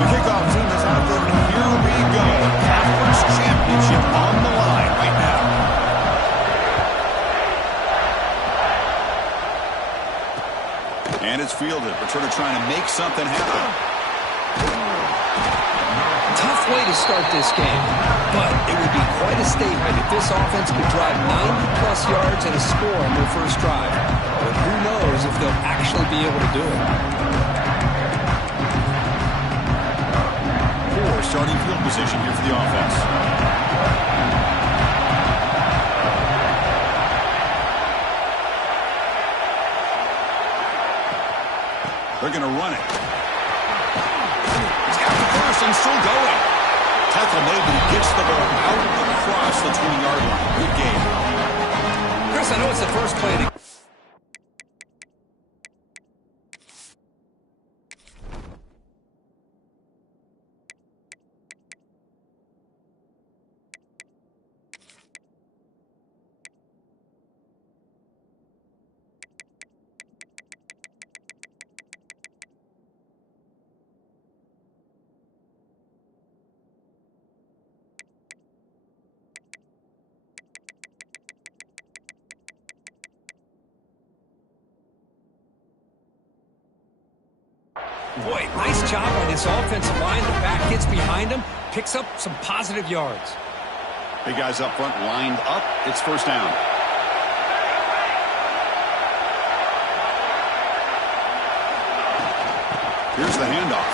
The kickoff team is out there, and here we go. Conference championship on the line right now. And it's fielded. Returner trying to make something happen. Tough way to start this game, but it would be quite a statement if this offense could drive 90-plus yards and a score on their first drive. But who knows if they'll actually be able to do it. Poor starting field position here for the offense. They're going to run it. He's got the first and still going. Tackle made, but he gets the ball out across the 20-yard line. Good game. Chris, I know it's the first play of the Boy, nice job on this offensive line. The back gets behind him, picks up some positive yards. Big guys up front lined up. It's first down. Here's the handoff.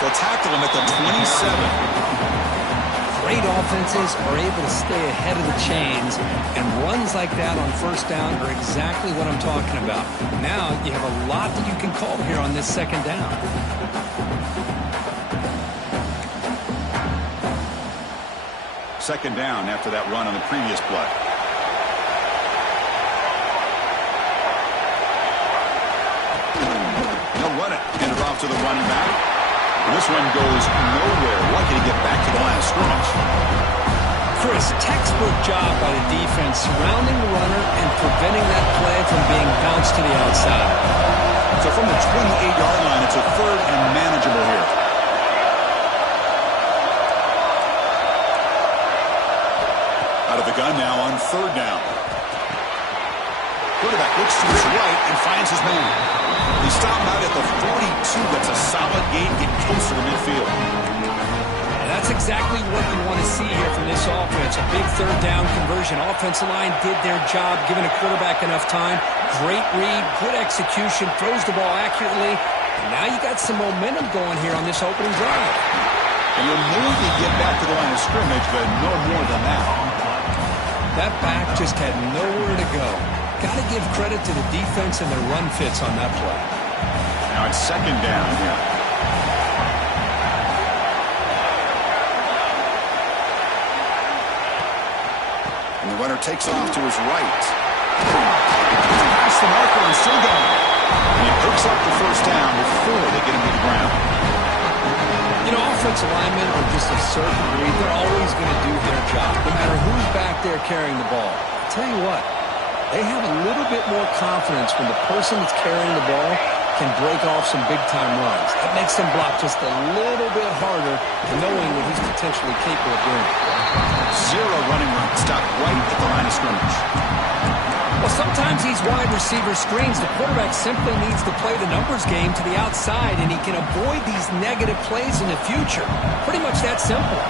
They'll tackle him at the 27. Great offenses are able to stay ahead of the chains, and runs like that on first down are exactly what I'm talking about. Now you have a lot that you can call here on this second down. Second down after that run on the previous play. They'll run it. Hand it off to the running back. This one goes nowhere. Lucky to get back to the line of scrimmage. Chris, textbook job by the defense surrounding the runner and preventing that play from being bounced to the outside. So from the 28-yard line, it's a third and manageable here. Out of the gun now on third down. Quarterback looks to his right and finds his man. He stopped out at the 42. That's a solid gain, get closer to midfield. And that's exactly what you want to see here from this offense. A big third down conversion. Offensive line did their job, giving a quarterback enough time. Great read, good execution, throws the ball accurately. And now you got some momentum going here on this opening drive. And you'll maybe get back to the line of scrimmage, but no more than that. That back just had nowhere to go. Got to give credit to the defense and their run fits on that play. Now it's second down here. And the runner takes off to his right. Past the marker and still going. And he picks up the first down before they get him to the ground. You know, offensive linemen are just a certain breed. They're always going to do their job, no matter who's back there carrying the ball. I'll tell you what. They have a little bit more confidence when the person that's carrying the ball can break off some big-time runs. That makes them block just a little bit harder, knowing what he's potentially capable of doing. Zero running room. Stop right at the line of scrimmage. Well, sometimes these wide receiver screens, the quarterback simply needs to play the numbers game to the outside, and he can avoid these negative plays in the future. Pretty much that simple.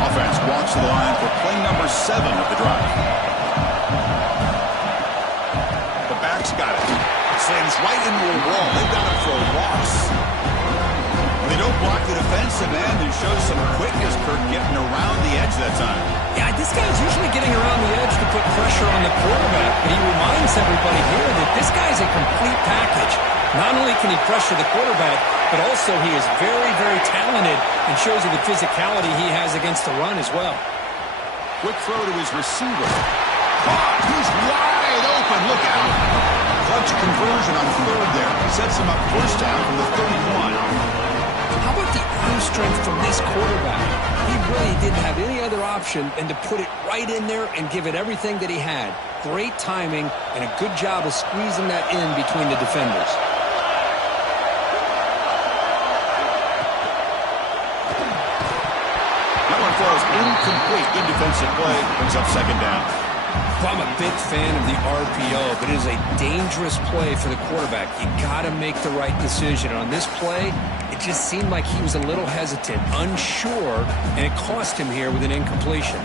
Offense walks to the line for play number 7 of the drive. Got it. Slams right into a wall. They've got him for a loss. They don't block the defensive end and show some quickness, Kirk, getting around the edge that time. Yeah, this guy's usually getting around the edge to put pressure on the quarterback, but he reminds everybody here that this guy's a complete package. Not only can he pressure the quarterback, but also he is very, very talented and shows you the physicality he has against the run as well. Quick throw to his receiver. Caught. He's wide open. Look out. Clutch conversion on third there. Sets him up first down from the 31. How about the arm strength from this quarterback? He really didn't have any other option than to put it right in there and give it everything that he had. Great timing and a good job of squeezing that in between the defenders. That one falls incomplete. Good defensive play. Brings up second down. Well, I'm a big fan of the RPO, but it is a dangerous play for the quarterback. You got to make the right decision. On this play, it just seemed like he was a little hesitant, unsure, and it cost him here with an incompletion.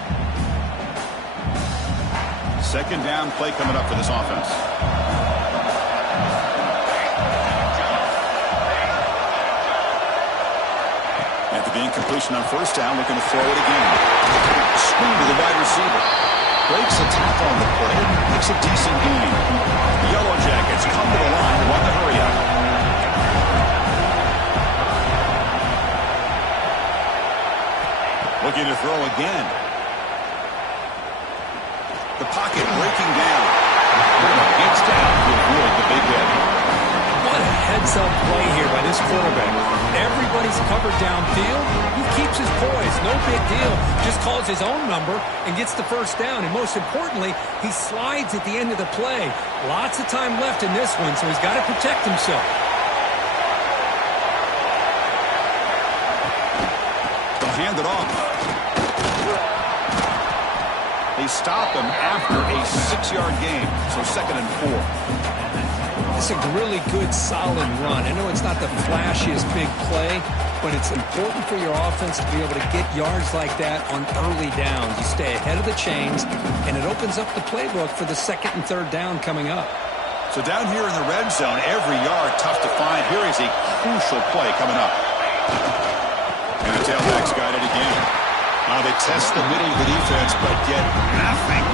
Second down play coming up for this offense. After the incompletion on first down, looking to throw it again. Screen to the wide receiver. Breaks a tackle on the play. Makes a decent gain. The Yellow Jackets come to the line to run the hurry up. Looking to throw again. The pocket breaking down. Gets down to avoid the big hit. What a heads-up play here by this quarterback. Everybody's covered downfield. He keeps his poise. No big deal. Just calls his own number and gets the first down. And most importantly, he slides at the end of the play. Lots of time left in this one, so he's got to protect himself. They'll hand it off. They stop him after a 6-yard gain, so 2nd and 4. It's a really good, solid run. I know it's not the flashiest big play, but it's important for your offense to be able to get yards like that on early downs. You stay ahead of the chains, and it opens up the playbook for the 2nd and 3rd down coming up. So down here in the red zone, every yard tough to find. Here is a crucial play coming up. And the tailback's got it again. Now they test the middle of the defense, but get nothing.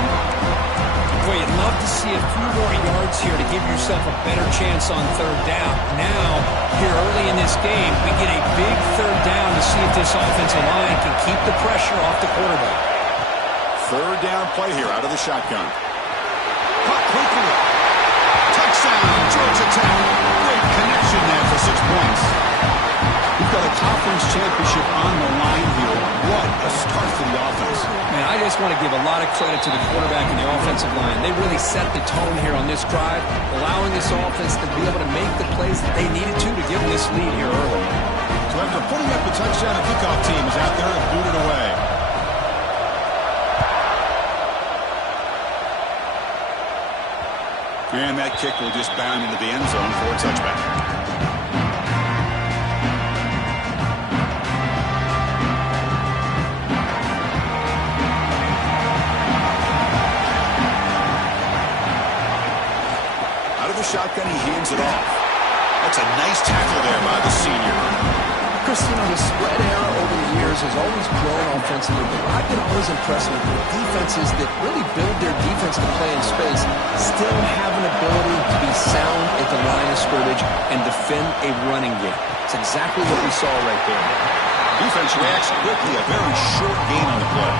Boy, you'd love to see a few more yards here to give yourself a better chance on 3rd down. Now, here early in this game, we get a big 3rd down to see if this offensive line can keep the pressure off the quarterback. 3rd down play here out of the shotgun. Caught quickly. Touchdown, Georgia Tech. Great connection there for 6 points. We've got a conference championship on the line here. What a start for the offense. Man, I just want to give a lot of credit to the quarterback and the offensive line. They really set the tone here on this drive, allowing this offense to be able to make the plays that they needed to give them this lead here early. So after putting up the touchdown, the kickoff team is out there and boot it away. And that kick will just bound into the end zone for a touchback. Shotgun, he hands it off. That's a nice tackle there by the senior. Chris, you know, the spread era over the years has always grown offensively, but I've been always impressed with defenses that really build their defense to play in space, still have an ability to be sound at the line of scrimmage and defend a running game. It's exactly what we saw right there. Defense reacts quickly, a very short gain on the play.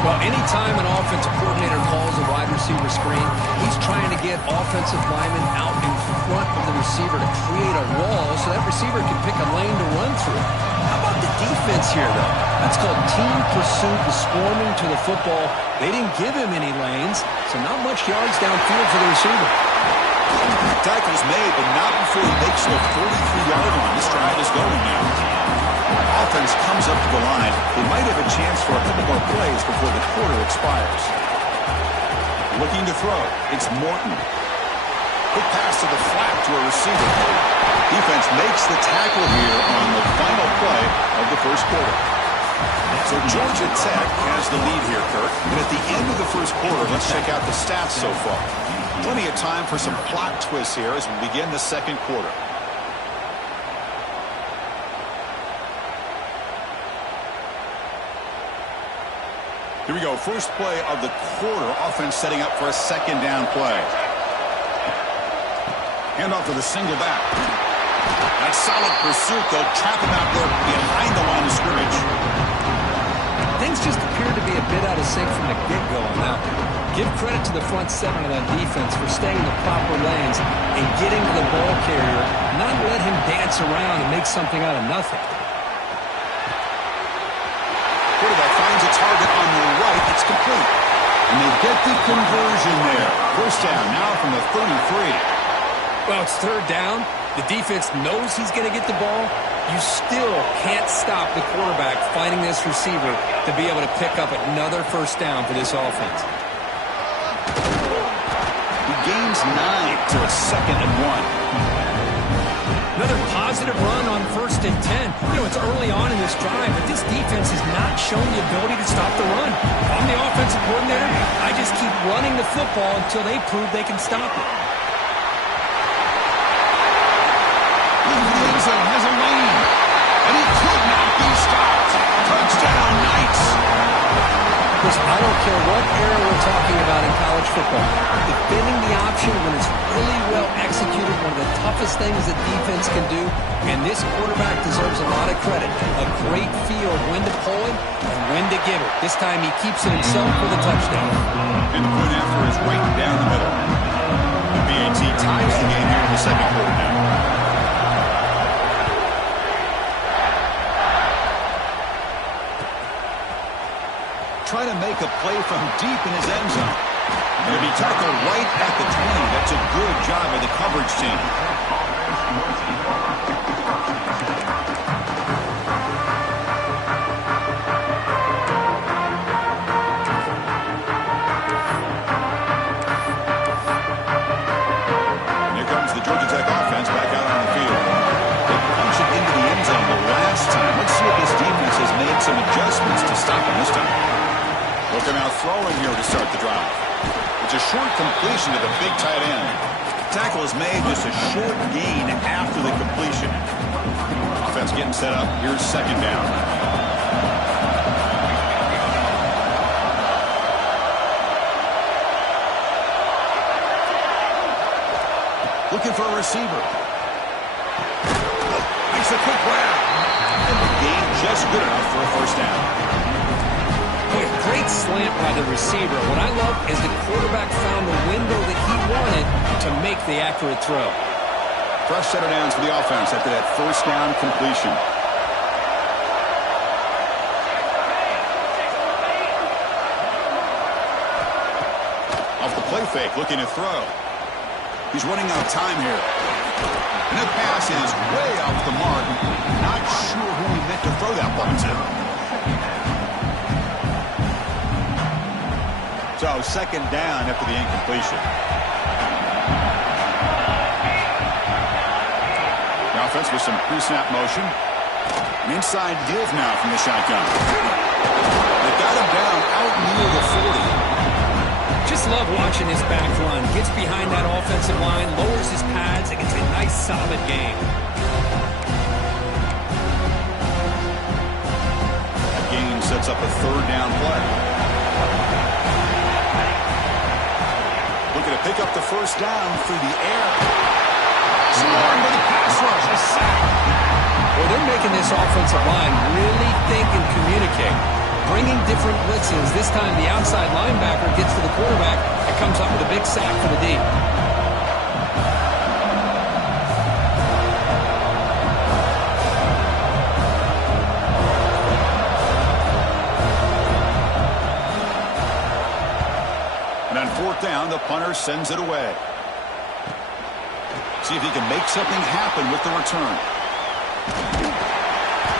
Well, anytime an offensive coordinator calls a wide receiver screen, he's trying to get offensive linemen out in front of the receiver to create a wall so that receiver can pick a lane to run through. How about the defense here, though? That's called team pursuit, the swarming to the football. They didn't give him any lanes, so not much yards downfield for the receiver. Tackle's made, but not before he makes the 43-yard line. This drive is going now. Offense comes up to the line. They might have a chance for a couple more plays before the quarter expires. Looking to throw. It's Morton. Quick pass to the flat to a receiver. Defense makes the tackle here on the final play of the first quarter. So Georgia Tech has the lead here, Kirk. And at the end of the first quarter, let's check out the stats so far. Plenty of time for some plot twists here as we begin the second quarter. Here we go. First play of the quarter. Offense setting up for a 2nd down play. Hand off to the single back. That solid pursuit. They'll trap him out there behind the line of scrimmage. Things just appeared to be a bit out of sync from the get-go on that one. Give credit to the front 7 of that defense for staying in the proper lanes and getting to the ball carrier, not let him dance around and make something out of nothing. Quarterback finds a target on the right. It's complete. And they get the conversion there. First down now from the 33. Well, it's third down. The defense knows he's going to get the ball. You still can't stop the quarterback finding this receiver to be able to pick up another first down for this offense. He gains 9, so it's 2nd and 1. Another positive run on 1st and 10. You know, it's early on in this drive, but this defense has not shown the ability to stop the run. If I'm the offensive coordinator, I just keep running the football until they prove they can stop it. Has a lane, and he could not be stopped. Touchdown, Knights. Chris, I don't care what era we're talking about in college football. Defending the option when it's really well executed, one of the toughest things that defense can do, and this quarterback deserves a lot of credit. A great feel of when to pull it and when to give it. This time he keeps it himself for the touchdown. And the point after is right down the middle. The BAT ties the game here in the second quarter now. Trying to make a play from deep in his end zone. And to be tackled right at the 20. That's a good job by the coverage team. Here comes the Georgia Tech offense back out on the field. They punch it into the end zone the last time. Let's see if this defense has made some adjustments to stop him this time. Looking out throwing here to start the drive. It's a short completion to the big tight end. Tackle is made, just a short gain after the completion. Offense getting set up. Here's 2nd down. Looking for a receiver. Makes a quick grab. And the gain just good enough for a first down. Great slant by the receiver. What I love is the quarterback found the window that he wanted to make the accurate throw. Fresh set of downs for the offense after that first down completion. Off the play fake, looking to throw. He's running out of time here. And the pass is way off the mark. Not sure who he meant to throw that ball to. So 2nd down after the incompletion. The offense with some pre-snap motion. An inside give now from the shotgun. They got him down out near the 40. Just love watching this back run. Gets behind that offensive line, lowers his pads, and gets a nice solid gain. That gain sets up a 3rd down play. Looking to pick up the first down through the air. Scoring with the pass rush. A sack. Well, they're making this offensive line really think and communicate. Bringing different blitzes. This time the outside linebacker gets to the quarterback and comes up with a big sack for the D. On 4th down, the punter sends it away. See if he can make something happen with the return.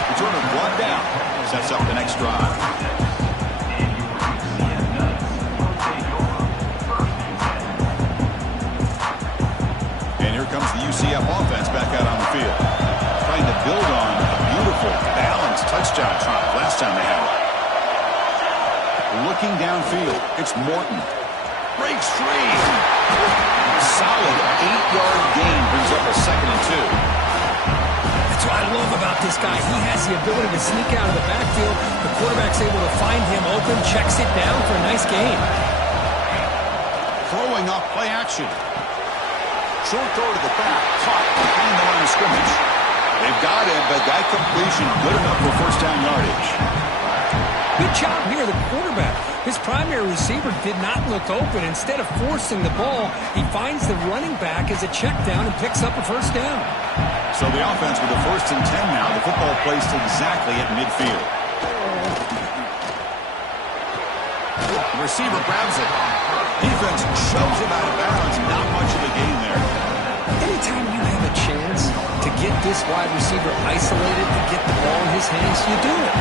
Returner brought down. Sets up the next drive. And here comes the UCF offense back out on the field. Trying to build on a beautiful, balanced touchdown drive last time they had it. Looking downfield, it's Morton. Breaks free. Solid 8-yard gain brings up a 2nd and 2. That's what I love about this guy. He has the ability to sneak out of the backfield. The quarterback's able to find him open, checks it down for a nice gain. Throwing off play action. Short throw to the back, caught behind the line of scrimmage. They've got him, but that completion good enough for first down yardage. Good job here, the quarterback. His primary receiver did not look open. Instead of forcing the ball, he finds the running back as a check down and picks up a first down. So the offense with a 1st and 10 now. The football placed exactly at midfield. The receiver grabs it. Defense shoves him out of bounds. Not much of a gain there. Anytime you have a chance to get this wide receiver isolated and get the ball in his hands, you do it.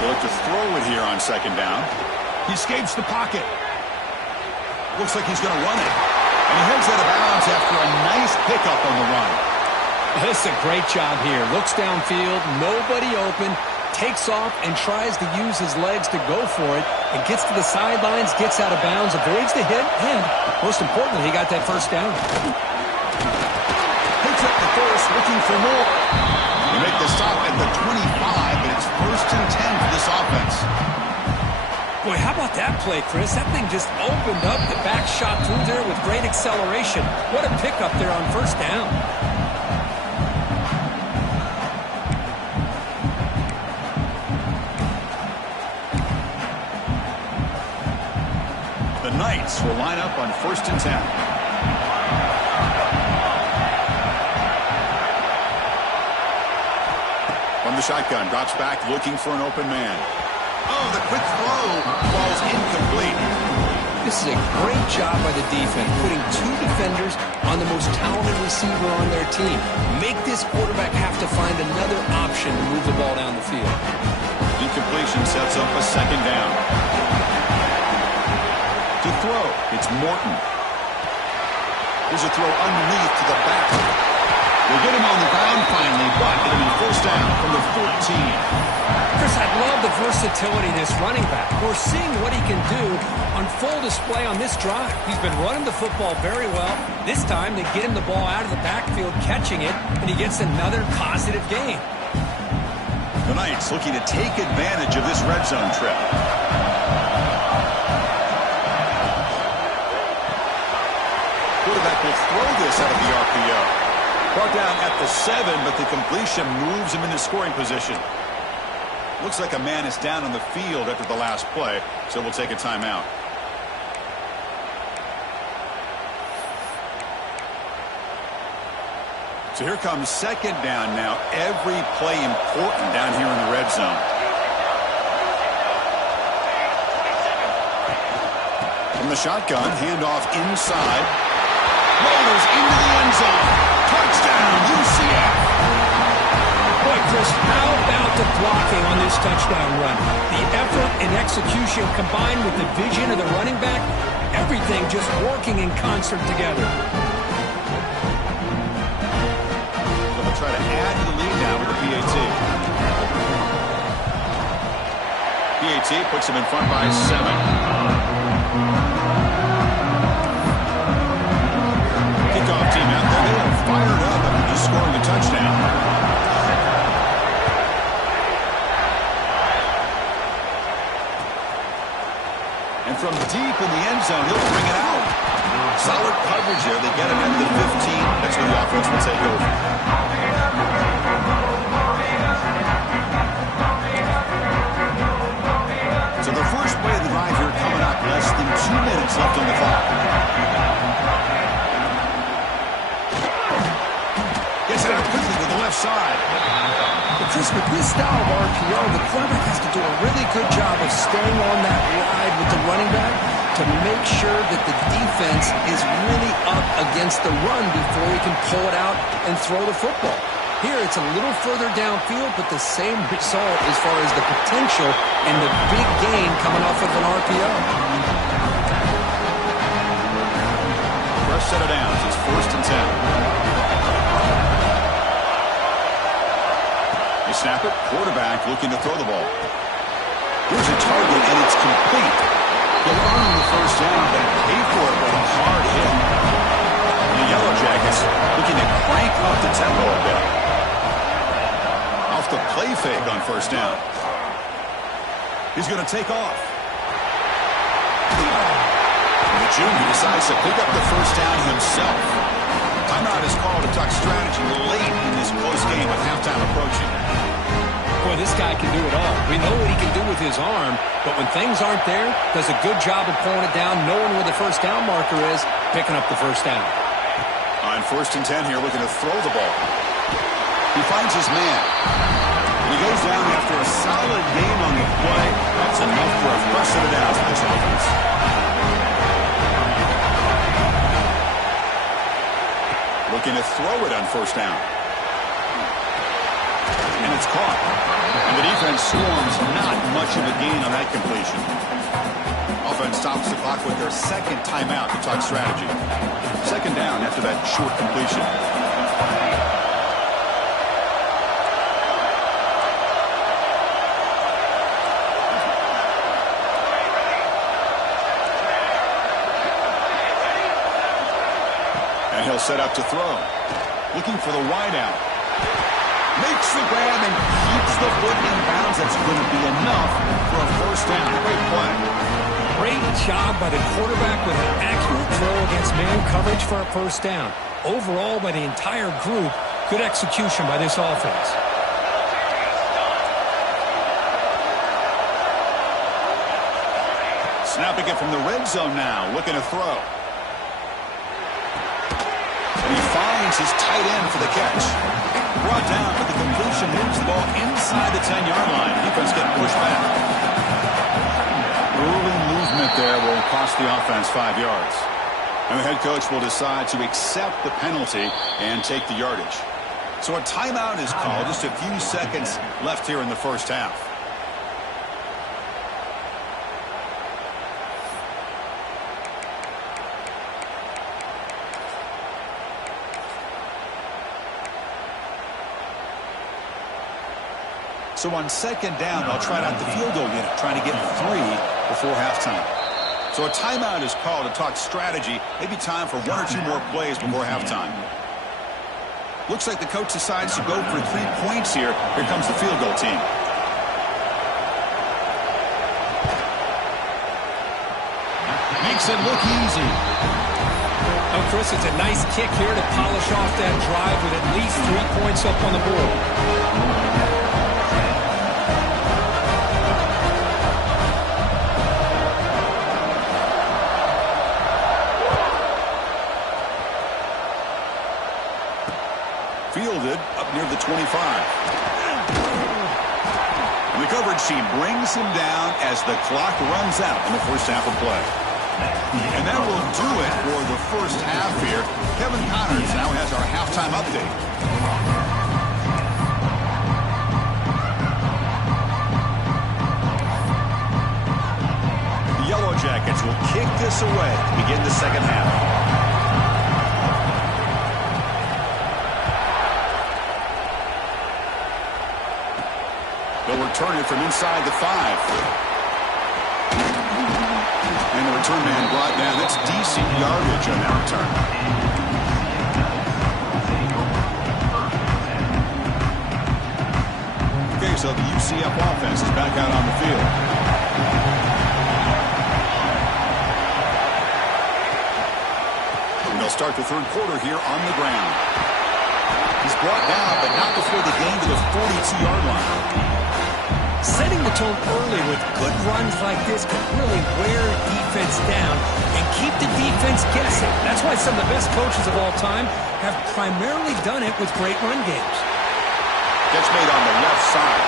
They look to throw it here on second down. He escapes the pocket. Looks like he's going to run it. And he heads out of bounds after a nice pickup on the run. This is a great job here. Looks downfield, nobody open, takes off and tries to use his legs to go for it, and gets to the sidelines, gets out of bounds, avoids the hit, and most importantly, he got that first down. Picks up the first, looking for more. They make the stop at the 25, but it's 1st and 10 for this offense. Boy, how about that play, Chris? That thing just opened up. The back shot through there with great acceleration. What a pickup there on first down. The Knights will line up on 1st and 10. From the shotgun, drops back, looking for an open man. Oh, the quick throw falls incomplete. This is a great job by the defense, putting two defenders on the most talented receiver on their team. Make this quarterback have to find another option to move the ball down the field. Incompletion sets up a second down. To throw, it's Morton. Here's a throw underneath to the back. They get him on the ground finally, but it'll be first down from the 14. Chris, I love the versatility of this running back. We're seeing what he can do on full display on this drive. He's been running the football very well. This time, they get him the ball out of the backfield, catching it, and he gets another positive gain. The Knights looking to take advantage of this red zone trip. Quarterback will throw this out of the RPO. Brought down at the 7, but the completion moves him into scoring position. Looks like a man is down on the field after the last play, so we'll take a timeout. So here comes second down now. Every play important down here in the red zone. From the shotgun, handoff inside. Rolls into the end zone. Touchdown, UCF. Boy, Chris, how about the blocking on this touchdown run? The effort and execution combined with the vision of the running back, everything just working in concert together. They'll try to add to the lead now with the PAT. PAT puts him in front by 7. Kickoff team out there. They are fired up after just scoring a touchdown. And from deep in the end zone, he'll bring it out. Solid coverage there. They get him at the 15. That's where the offense will take over. So the first play of the drive here coming up. Less than 2 minutes left on the clock. Gets it out quickly to the left side. But Chris, with this style of RPO, the quarterback has to do a really good job of staying on that ride with the running back to make sure that the defense is really up against the run before he can pull it out and throw the football. Here, it's a little further downfield, but the same result as far as the potential and the big gain coming off of an RPO. First set of downs. It's 1st and 10. They snap it. Quarterback looking to throw the ball. Here's a target, and it's complete. He'll earn the first down, but pay for it with a hard hit. The Yellow Jackets looking to crank up the tempo a bit. Off the play fake on first down. He's going to take off. The junior decides to pick up the first down himself. Timeout is called to talk strategy late in this close game with halftime approaching. Boy, this guy can do it all. We know what he can do with his arm, but when things aren't there, does a good job of pulling it down, knowing where the first down marker is, picking up the first down. On 1st and 10 here, looking to throw the ball. He finds his man. He goes down after a solid game on the play. That's enough for a first and a down for this offense. Looking to throw it on first down. And it's caught. And the defense storms not much of a gain on that completion. Offense stops the clock with their second timeout to talk strategy. Second down after that short completion. And he'll set up to throw. Looking for the wideout. Makes the grab and keeps the foot in bounds. That's going to be enough for a first down. Great play. Great job by the quarterback with an accurate throw against man coverage for a first down. Overall, by the entire group, good execution by this offense. Snapping it from the red zone now. Looking to throw. And he finds his tight end for the catch. Brought down, but the completion moves the ball inside the 10-yard line. Defense getting pushed back. Early movement there will cost the offense 5 yards. And the head coach will decide to accept the penalty and take the yardage. So a timeout is called. Just a few seconds left here in the first half. So on second down, they'll try out the field goal unit, trying to get 3 before halftime. So a timeout is called to talk strategy. Maybe time for 1 or 2 more plays before halftime. Looks like the coach decides to go for 3 points here. Here comes the field goal team. Makes it look easy. Oh, Chris, it's a nice kick here to polish off that drive with at least 3 points up on the board. Fielded up near the 25. And the coverage team brings him down as the clock runs out in the first half of play. And that will do it for the first half here. Kevin Connors now has our halftime update. The Yellow Jackets will kick this away to begin the second half. They'll return it from inside the 5. And the return man brought down. That's decent yardage on that return. Okay, so the UCF offense is back out on the field. And they'll start the third quarter here on the ground. He's brought down, but not before the gain to the 42-yard line. Setting the tone early with good runs like this can really wear defense down and keep the defense guessing. That's why some of the best coaches of all time have primarily done it with great run games. Gets made on the left side.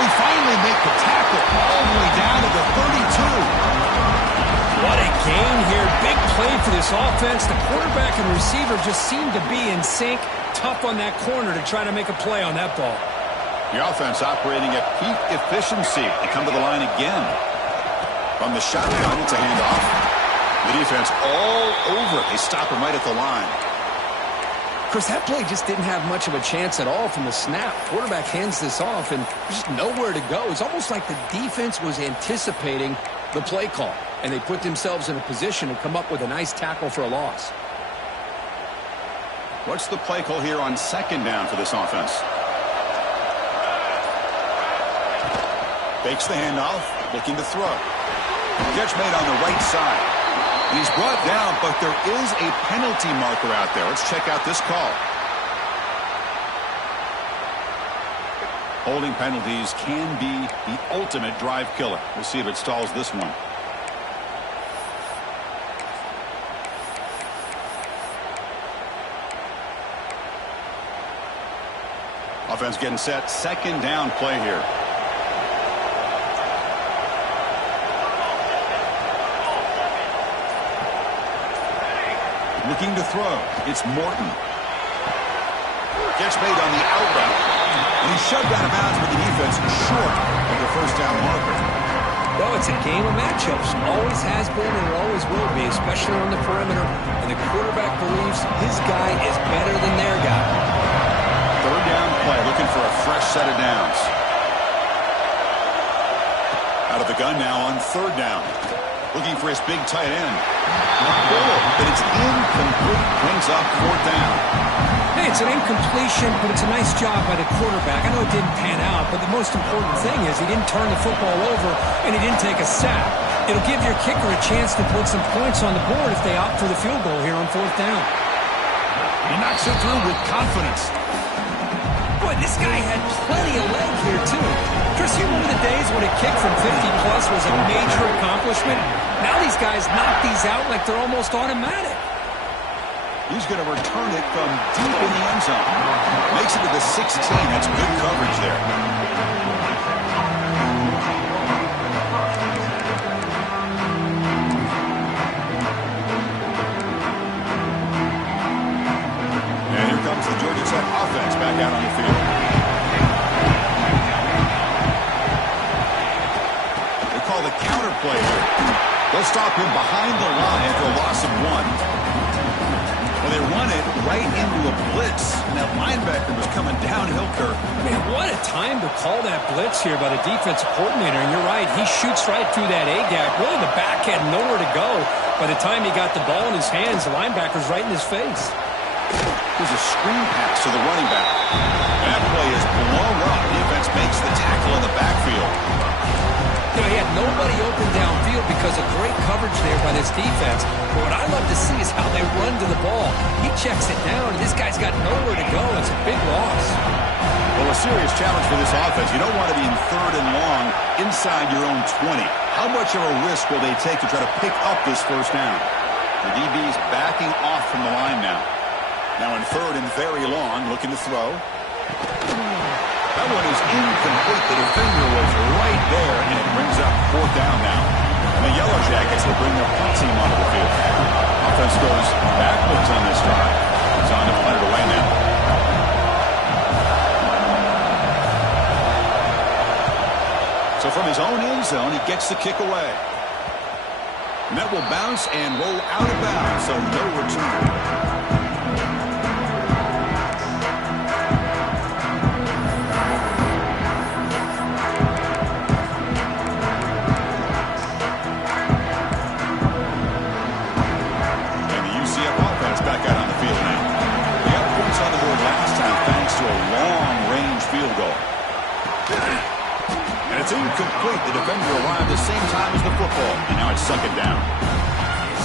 We finally make the tackle all the way down to the 32. What a gain here. Big play for this offense. The quarterback and receiver just seem to be in sync. Tough on that corner to try to make a play on that ball. The offense operating at peak efficiency. They come to the line again. From the shotgun, it's a handoff. The defense all over it. They stop him right at the line. Chris, that play just didn't have much of a chance at all from the snap. Quarterback hands this off, and there's just nowhere to go. It's almost like the defense was anticipating the play call, and they put themselves in a position to come up with a nice tackle for a loss. What's the play call here on second down for this offense? Fakes the handoff, looking to throw. Catch made on the right side. And he's brought down, but there is a penalty marker out there. Let's check out this call. Holding penalties can be the ultimate drive killer. We'll see if it stalls this one. Offense getting set. Second down play here. Looking to throw. It's Morton. Gets made on the out route. And he's shoved out of bounds with the defense short of the first down marker. Well, it's a game of matchups. Always has been and it always will be, especially on the perimeter. And the quarterback believes his guy is better than their guy. Third down play, looking for a fresh set of downs. Out of the gun now on third down. Looking for his big tight end. But it's incomplete. Brings up fourth down. Hey, it's an incompletion, but it's a nice job by the quarterback. I know it didn't pan out, but the most important thing is he didn't turn the football over and he didn't take a sack. It'll give your kicker a chance to put some points on the board if they opt for the field goal here on fourth down. He knocks it through with confidence. Boy, this guy had plenty of leg here, too. Chris, you remember the days when a kick from 50-plus was a major accomplishment? Now these guys knock these out like they're almost automatic. He's going to return it from deep in the end zone. Makes it to the 16. That's good coverage there. And here comes the Georgia Tech offense back out on the field. They call the counter play here. They'll stop him behind the line for a loss of 1. Well, they run it right into a blitz, and that linebacker was coming downhill, Kirk. Man, what a time to call that blitz here by the defensive coordinator. And you're right, he shoots right through that A-gap. Really, the back had nowhere to go. By the time he got the ball in his hands, the linebacker's right in his face. There's a screen pass to the running back. That play is blown up. Defense makes the tackle in the backfield. You know, he had nobody open downfield because of great coverage there by this defense. But what I love to see is how they run to the ball. He checks it down, and this guy's got nowhere to go. It's a big loss. Well, a serious challenge for this offense. You don't want to be in third and long inside your own 20. How much of a risk will they take to try to pick up this first down? The DB's backing off from the line now. Now in third and very long, looking to throw. That one is incomplete. The defender was right there, and it brings up fourth down now. And the Yellow Jackets will bring their punt team onto the field. Offense goes backwards on this drive. It's on to punt it away now. So from his own end zone, he gets the kick away. And that will bounce and roll out of bounds, so no return. Back out on the field now. They got points on the board last time thanks to a long-range field goal. And it's incomplete. The defender arrived the same time as the football, and now it's second down.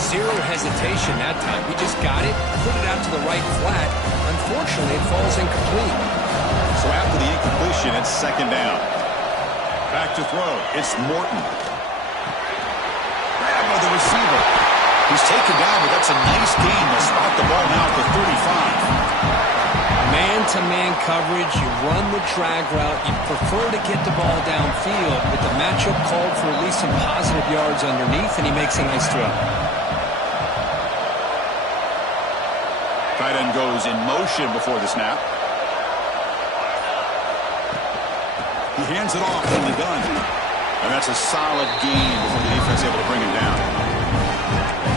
Zero hesitation that time. He just got it, put it out to the right flat. Unfortunately, it falls incomplete. So after the incompletion, it's second down. Back to throw. It's Morton. Grab by the receiver. He's taken down, but that's a nice gain to spot the ball now at the 35. Man-to-man coverage, you run the drag route, you prefer to get the ball downfield, but the matchup called for at least some positive yards underneath, and he makes a nice throw. Tight end goes in motion before the snap. He hands it off in the gun. And that's a solid gain before the defense able to bring him down.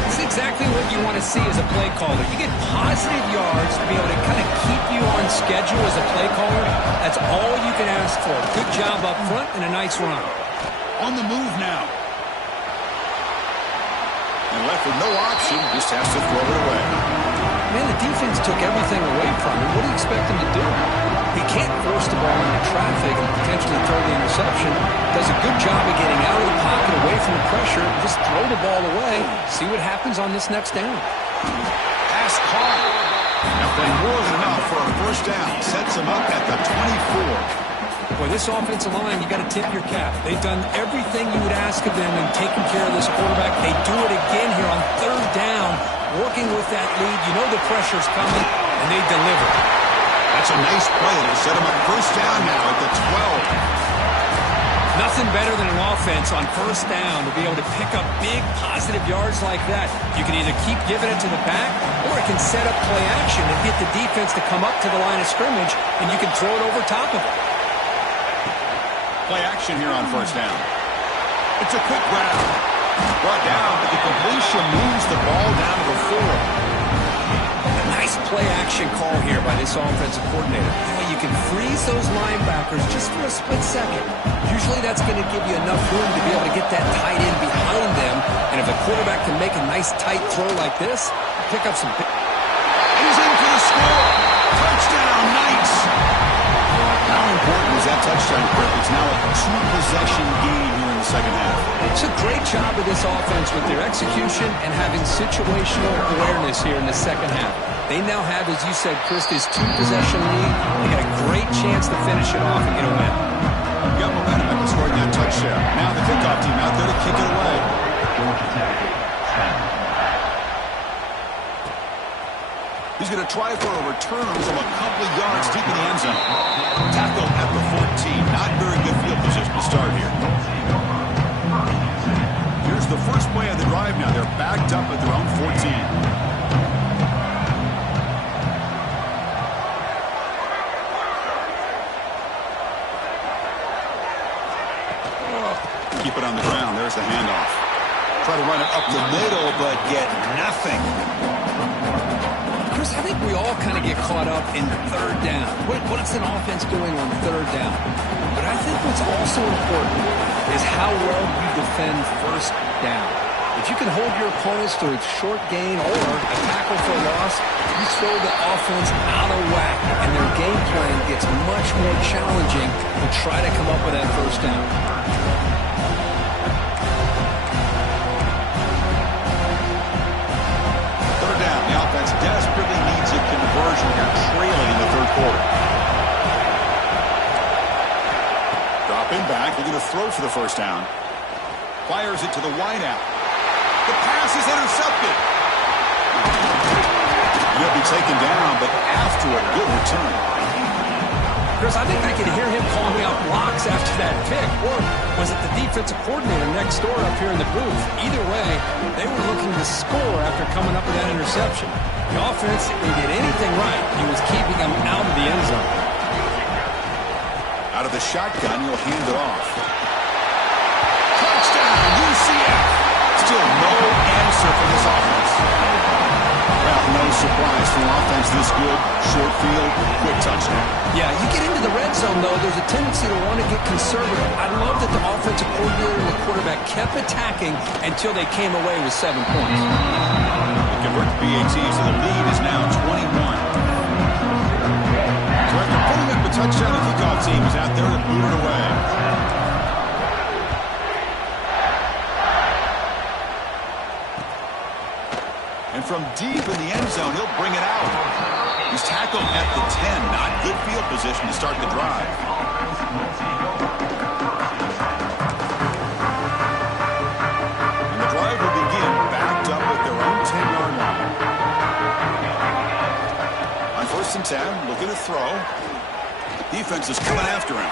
It's exactly what you want to see as a play caller. You get positive yards to be able to kind of keep you on schedule as a play caller. That's all you can ask for. Good job up front and a nice run. On the move now. And left with no option, just has to throw it away. Man, the defense took everything away from him. What do you expect him to do? He can't force the ball into traffic and potentially throw the interception. Does a good job of getting out of the pocket, away from the pressure, just throw the ball away. See what happens on this next down. Pass caught. Now playing more than enough for a first down. Sets him up at the 24. Boy, this offensive line, you got to tip your cap. They've done everything you would ask of them in taking care of this quarterback. They do it again here on third down, working with that lead. You know the pressure's coming, and they deliver. That's a nice play. It'll set him up first down now at the 12. Nothing better than an offense on first down to be able to pick up big positive yards like that. You can either keep giving it to the back, or it can set up play action and get the defense to come up to the line of scrimmage, and you can throw it over top of it. Play action here on first down. It's a quick grab. Brought down, but the completion moves the ball down to the 4. A nice play action call here by this offensive coordinator. You can freeze those linebackers just for a split second. Usually that's going to give you enough room to be able to get that tight end behind them. And if the quarterback can make a nice tight throw like this, pick up some... He's in for the score. Touchdown, Knights. How important is that touchdown, Kirk? It's now a 2-possession game here in the second half. It's a great job of this offense with their execution and having situational awareness here in the second half. They now have, as you said, Chris, this 2-possession lead. They got a great chance to finish it off and get a win. Got momentum after scoring that touchdown. Now the kickoff team out there to kick it away. He's going to try for a return from a couple of yards deep in the end zone. Tackle at the 14. Not very good field position to start here. Here's the first play of the drive now. They're backed up at their own 14. Keep it on the ground. There's the handoff. Try to run it up the middle, but get nothing. Chris, I think we all kind of get caught up in third down. What's an offense doing on third down? But I think what's also important is how well you defend first down. If you can hold your opponents to a short gain or a tackle for a loss, you throw the offense out of whack, and their game plan gets much more challenging to try to come up with that first down. Desperately needs a conversion here, trailing in the third quarter. Dropping back, looking to throw for the first down. Fires it to the wideout. The pass is intercepted. He'll be taken down, but after a good return. Chris, I think I can hear him calling out blocks after that pick. Or was it the defensive coordinator next door up here in the booth? Either way, they were looking to score after coming up with that interception. The offense didn't get anything right. He was keeping them out of the end zone. Out of the shotgun, he'll hand it off. Touchdown, UCF. Still no answer for this offense. Well, no surprise for an offense this good. Short field, quick touchdown. Yeah, you get into the red zone, though, there's a tendency to want to get conservative. I love that the offensive coordinator and the quarterback kept attacking until they came away with 7 points. The convert BAT, so the lead is now 21. So after putting up a touchdown, the kickoff team is out there to boot it away. And from deep in the end zone, he'll bring it out. He's tackled at the 10. Not good field position to start the drive. And the drive will begin backed up at their own 10-yard line. On 1st and 10, looking to throw. Defense is coming after him.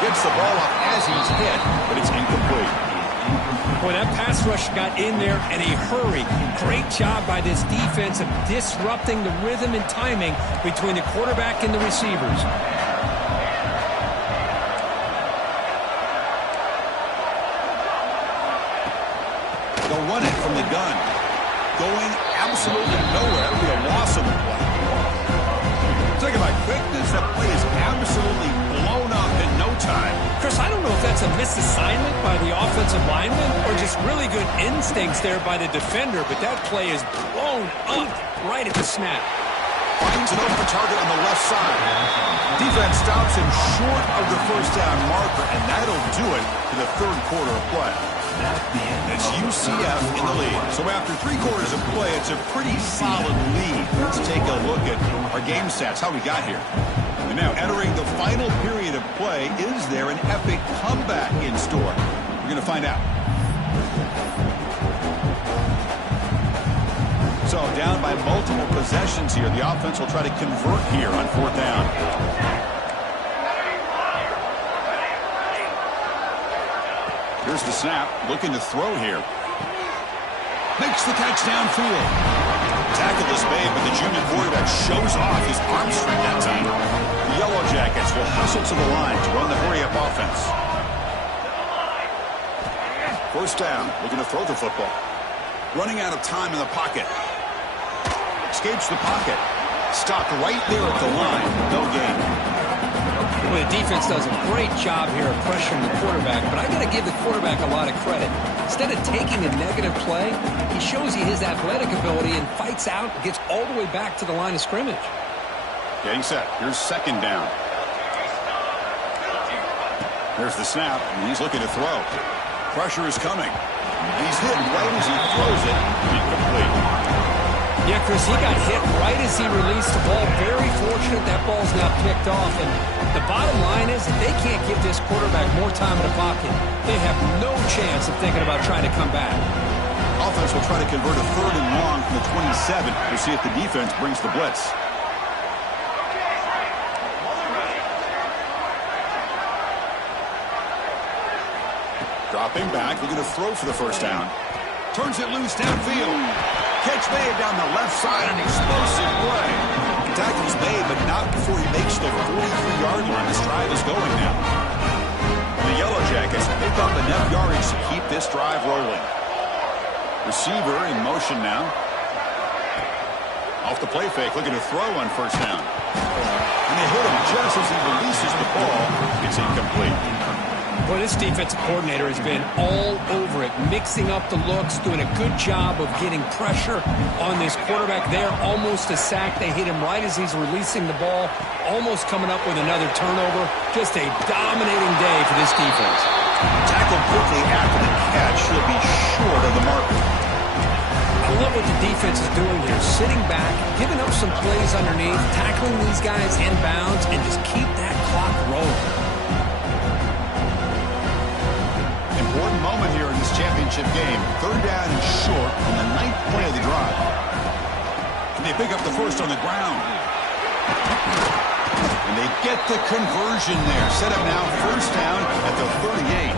Gets the ball up as he's hit, but it's incomplete. Boy, that pass rush got in there in a hurry. Great job by this defense of disrupting the rhythm and timing between the quarterback and the receivers. They'll run it from the gun. Going absolutely nowhere. It'll be a loss of the play. Talking about quickness, that play is absolutely blown up in no time. Chris, I don't know if that's a misassignment by the offensive lineman or just really good instincts there by the defender, but that play is blown up right at the snap. Finds an open target on the left side. Defense stops him short of the first down marker, and that'll do it for the third quarter of play. It's UCF in the lead. So after 3 quarters of play, it's a pretty solid lead. Let's take a look at our game stats, how we got here. And now entering the final period of play, is there an epic comeback in store? We're going to find out. So down by multiple possessions here. The offense will try to convert here on 4th down. Here's the snap. Looking to throw here. Makes the catch downfield. Tackle is made, but the junior quarterback shows off his arm strength that time. The Yellow Jackets will hustle to the line to run the hurry-up offense. 1st down. Looking to throw the football. Running out of time in the pocket. Escapes the pocket. Stopped right there at the line. No gain. Well, the defense does a great job here of pressuring the quarterback, but I got to give the quarterback a lot of credit. Instead of taking a negative play, he shows you his athletic ability and fights out, gets all the way back to the line of scrimmage. Getting set. Here's 2nd down. There's the snap, and he's looking to throw. Pressure is coming. He's hit right as he throws it. Incomplete. Yeah, Chris, he got hit right as he released the ball. Very fortunate that ball's now picked off. And the bottom line is that they can't give this quarterback more time in the pocket. They have no chance of thinking about trying to come back. Offense will try to convert a 3rd and long from the 27. We'll see if the defense brings the blitz. Dropping back, looking to throw for the 1st down. Turns it loose downfield. Catch made down the left side, an explosive play. Tackle's made, but not before he makes the 43-yard line. This drive is going now. The Yellow Jackets pick up enough yardage to keep this drive rolling. Receiver in motion now. Off the play fake, looking to throw on 1st down. And they hit him just as he releases the ball. It's incomplete. Well, this defensive coordinator has been all over it, mixing up the looks, doing a good job of getting pressure on this quarterback there. Almost a sack. They hit him right as he's releasing the ball, almost coming up with another turnover. Just a dominating day for this defense. Tackled quickly after the catch. He'll be short of the mark. I love what the defense is doing here, sitting back, giving up some plays underneath, tackling these guys in bounds, and just keep that clock rolling. Important moment here in this championship game. 3rd down and short on the 9th play of the drive. And they pick up the 1st on the ground. And they get the conversion there. Set up now 1st down at the 38.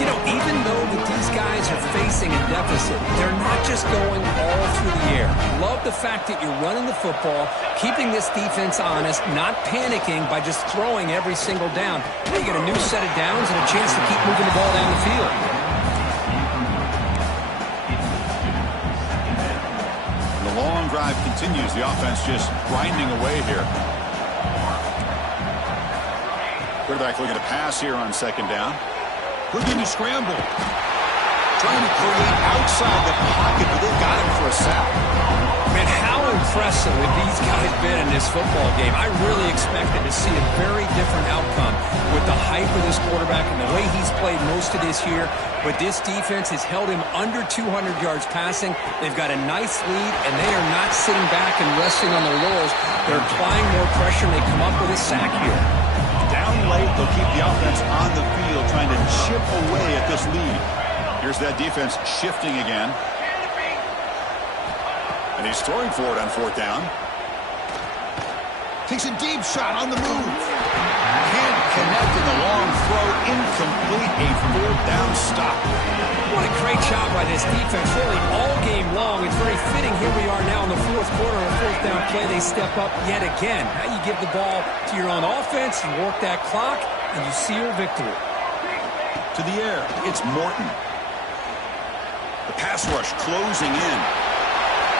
You know, even though that these guys are facing a deficit, they're not just going all through the air. Love the fact that you're running the football, keeping this defense honest, not panicking by just throwing every single down. Now you get a new set of downs and a chance to keep moving the ball down the field. The long drive continues. The offense just grinding away here. Quarterback looking to pass here on 2nd down. Looking to scramble. Trying to create outside the pocket, but they've got him for a sack. Man, how impressive have these guys been in this football game. I really expected to see a very different outcome with the hype of this quarterback and the way he's played most of this year. But this defense has held him under 200 yards passing. They've got a nice lead, and they are not sitting back and resting on their laurels. They're applying more pressure, and they come up with a sack here. Down late, they'll keep the offense on the field, trying to chip away at this lead. Here's that defense shifting again. And he's throwing for it on 4th down. Takes a deep shot on the move. Can't connect in the long throw. Incomplete. A 4th down stop. What a great job by this defense, really all game long. It's very fitting. Here we are now in the 4th quarter. On 4th down play, they step up yet again. Now you give the ball to your own offense, you work that clock, and you seal victory. To the air, it's Morton. The pass rush closing in.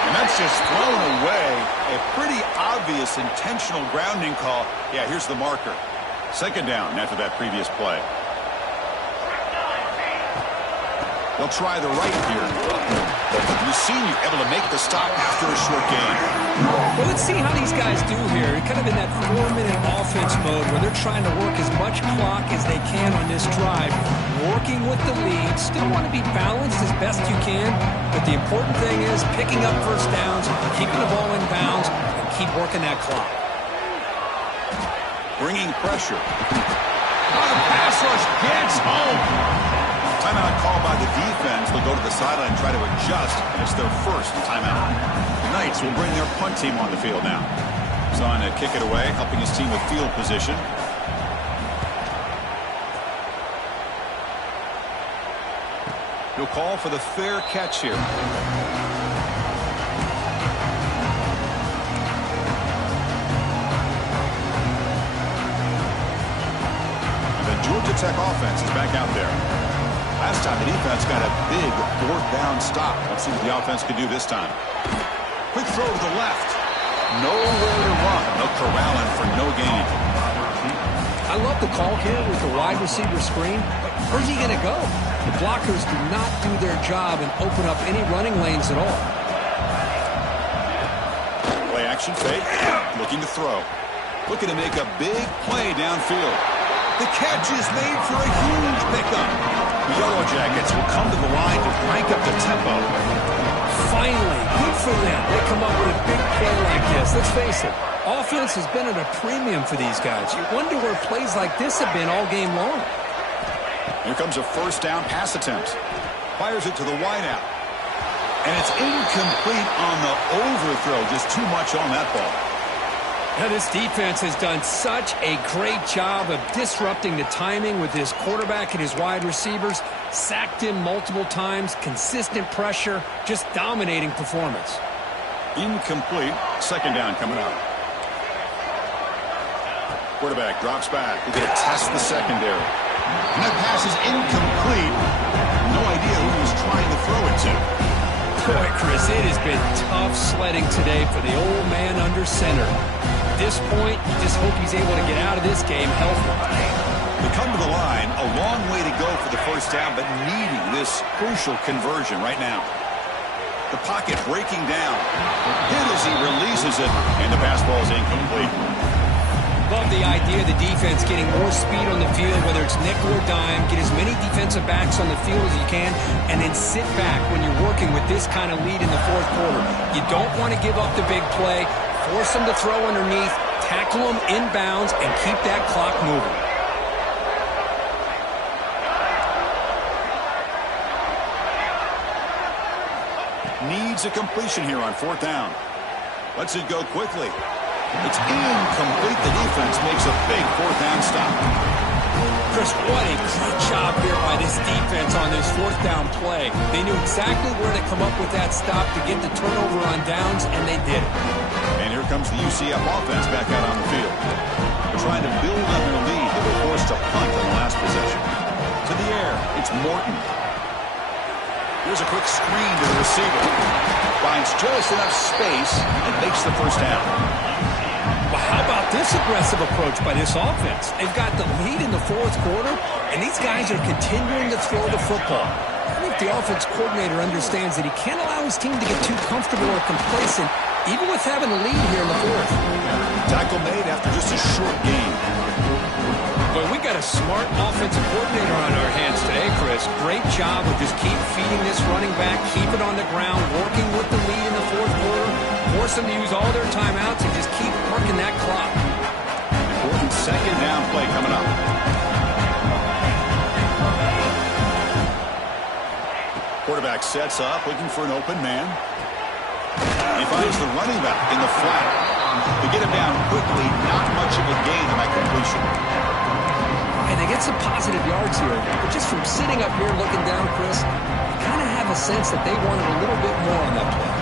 And that's just thrown away. A pretty obvious intentional grounding call. Yeah, here's the marker. 2nd down after that previous play. They'll try the right here. The senior able to make the stop after a short gain. Well, let's see how these guys do here. Kind of in that 4-minute offense mode where they're trying to work as much clock as they can on this drive. Working with the lead. Still want to be balanced as best you can. But the important thing is picking up 1st downs, keeping the ball in bounds, and keep working that clock. Bringing pressure. Oh, the pass rush gets home. Timeout called by the defense. They'll go to the sideline and try to adjust. It's their first timeout. The Knights will bring their punt team on the field now. He's on to kick it away, helping his team with field position. He'll call for the fair catch here. Georgia Tech offense is back out there. Last time the defense got a big fourth down stop. Let's see what the offense can do this time. Quick throw to the left. Nowhere to run. They'll corral him for no gain. I love the call here with the wide receiver screen, but where's he going to go? The blockers do not do their job and open up any running lanes at all. Play action fake. Looking to throw. Looking to make a big play downfield. The catch is made for a huge pickup. The Yellow Jackets will come to the line to crank up the tempo. Finally, good for them. They come up with a big play like this. Let's face it, offense has been at a premium for these guys. You wonder where plays like this have been all game long. Here comes a first down pass attempt. Fires it to the wideout. And it's incomplete on the overthrow. Just too much on that ball. Now, this defense has done such a great job of disrupting the timing with his quarterback and his wide receivers. Sacked him multiple times, consistent pressure, just dominating performance. Incomplete. Second down coming up. Quarterback drops back. He's going to test the secondary. And that pass is incomplete. No idea who he was trying to throw it to. Boy, Chris, it has been tough sledding today for the old man under center. At this point, you just hope he's able to get out of this game healthy. They come to the line, a long way to go for the first down, but needing this crucial conversion right now. The pocket breaking down. Hit as he releases it, and the pass ball is incomplete. Love the idea of the defense getting more speed on the field, whether it's nickel or dime. Get as many defensive backs on the field as you can, and then sit back when you're working with this kind of lead in the fourth quarter. You don't want to give up the big play. Force them to throw underneath, tackle them inbounds, and keep that clock moving. Needs a completion here on fourth down. Lets it go quickly. It's incomplete. The defense makes a big fourth down stop. Chris, what a great job here by this defense on this fourth down play. They knew exactly where to come up with that stop to get the turnover on downs, and they did it. And here comes the UCF offense back out on the field. They're trying to build on their lead. They were forced to punt on the last possession. To the air, it's Morton. Here's a quick screen to the receiver. Finds just enough space and makes the first down. Well, how about this aggressive approach by this offense? They've got the lead in the fourth quarter, and these guys are continuing to throw the football. I think the offense coordinator understands that he can't allow his team to get too comfortable or complacent, even with having a lead here in the fourth. Tackle made after just a short game. But we got a smart offensive coordinator on our hands today, Chris. Great job of just keep feeding this running back, keep it on the ground, working with the lead in the fourth quarter, force them to use all their timeouts, and just keep working that clock. Important second down play coming up. Quarterback sets up, looking for an open man. He finds the running back in the flat. To get him down quickly, not much of a gain on that completion. And they get some positive yards here, but just from sitting up here looking down, Chris, you kind of have a sense that they wanted a little bit more on that play.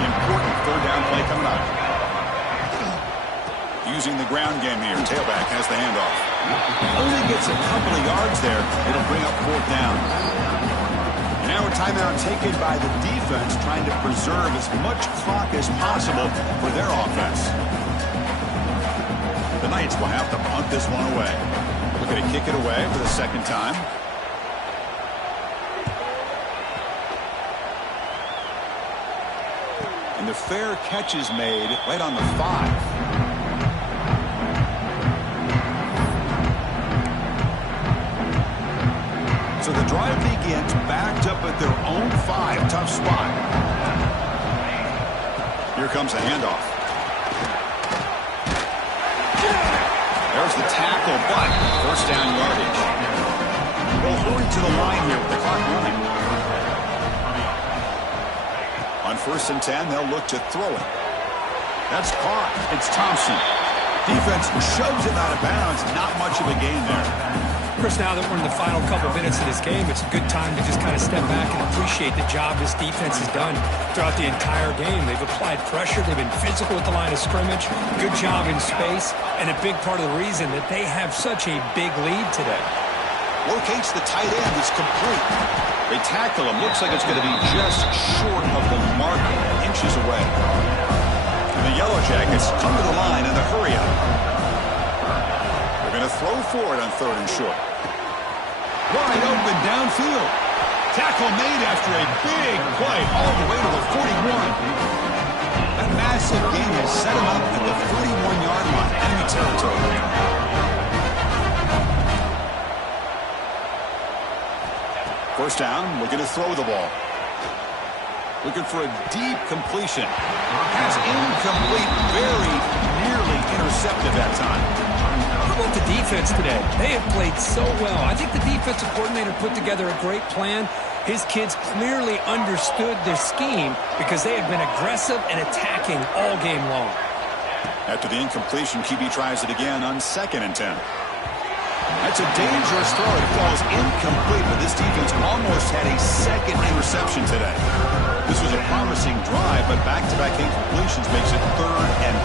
Important third down play coming up. Using the ground game here. Tailback has the handoff. Only gets a couple of yards there. It'll bring up fourth down. Now a timeout taken by the defense, trying to preserve as much clock as possible for their offense. The Knights will have to punt this one away. Looking to kick it away for the second time. And the fair catch is made right on the 5. So the drive begins backed up at their own 5. Tough spot. Here comes the handoff. There's the tackle, but first down yardage. They'll hurry to the line here with the clock running. On 1st and 10, they'll look to throw it. That's caught. It's Thompson. Defense shoves him out of bounds. Not much of a gain there. Chris, now that we're in the final couple minutes of this game, it's a good time to just kind of step back and appreciate the job this defense has done throughout the entire game. They've applied pressure. They've been physical at the line of scrimmage. Good job in space. And a big part of the reason that they have such a big lead today. Locates the tight end. It's complete. They tackle him. Looks like it's going to be just short of the mark, inches away. And the Yellow Jackets come to the line in the hurry-up. They're going to throw for it on 3rd and short. Wide open downfield. Tackle made after a big play all the way to the 41. That massive gain has set him up at the 41-yard line, enemy territory. First down, looking to throw the ball. Looking for a deep completion. Pass incomplete, very nearly intercepted that time. How about the defense today? They have played so well. I think the defensive coordinator put together a great plan. His kids clearly understood their scheme because they have been aggressive and attacking all game long. After the incompletion, QB tries it again on 2nd and 10. That's a dangerous throw. It falls incomplete, but this defense almost had a 2nd interception today. This was a promising drive, but back-to-back incompletions makes it 3rd and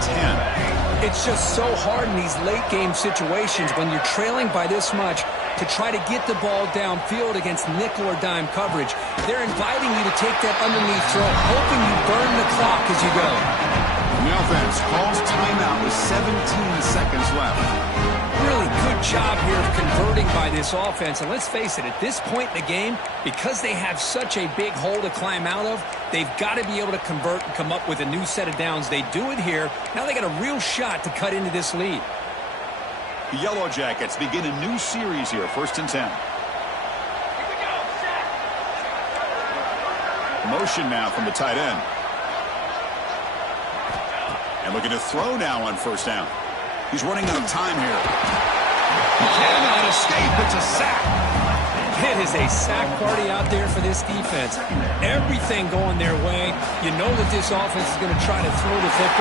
10. It's just so hard in these late-game situations when you're trailing by this much to try to get the ball downfield against nickel or dime coverage. They're inviting you to take that underneath throw, hoping you burn the clock as you go. The offense calls timeout with 17 seconds left. Really good job here of converting by this offense. And let's face it, at this point in the game, because they have such a big hole to climb out of, they've got to be able to convert and come up with a new set of downs. They do it here. Now they got a real shot to cut into this lead. The Yellow Jackets begin a new series here, 1st and 10. Motion now from the tight end. And looking to throw now on 1st down. He's running out of time here. He cannot escape. It's a sack. It is a sack party out there for this defense. Everything going their way. You know that this offense is going to try to throw the football.